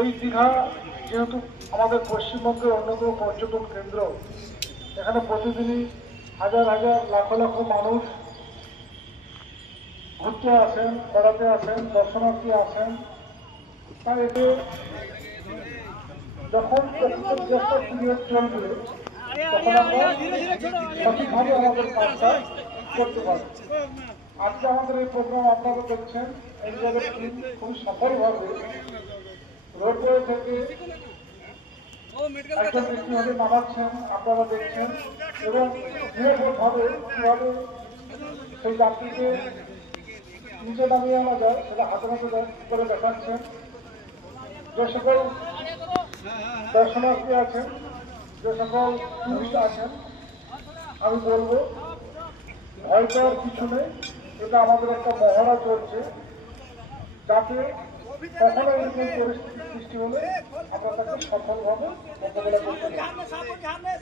এই দীঘা যেহেতু আমাদের পশ্চিমবঙ্গের অন্যতম পর্যটন কেন্দ্র, এখানে প্রতিদিনই হাজার হাজার লাখ লাখ মানুষ ঘুরতে আসেন, বেড়াতে আসেন, দর্শনার্থী আসেন। তাই এতে যখন প্রকৃতির পিরিয়ড চলবে তখন আমরা সঠিকভাবে আমাদের কাজটা করতে পারব। আজকে আমাদের এই প্রোগ্রাম আপনারা দেখছেন, এলিজাবেথ টিম খুবই সফলভাবে রোডওয়ে থেকে একজন ব্যক্তিভাবে নামাচ্ছেন, আপনারা দেখছেন, এবং নিরাপদভাবে কীভাবে সেই যাত্রীকে নিচে নামিয়ে আনা যায় সেটা হাতে হাতে করে দেখাচ্ছেন। যে সকল দর্শনার্থী আছেন, যে সকল টুরিস্ট আছেন, আমি বলবো ভয় পাওয়ার কিছু নেই। এটা আমাদের একটা মহড়া চলছে, যাতে কখনো এরকম পরিস্থিতি সৃষ্টি হলে আমরা তাকে সফলভাবে মোকাবেলা করতে পারি।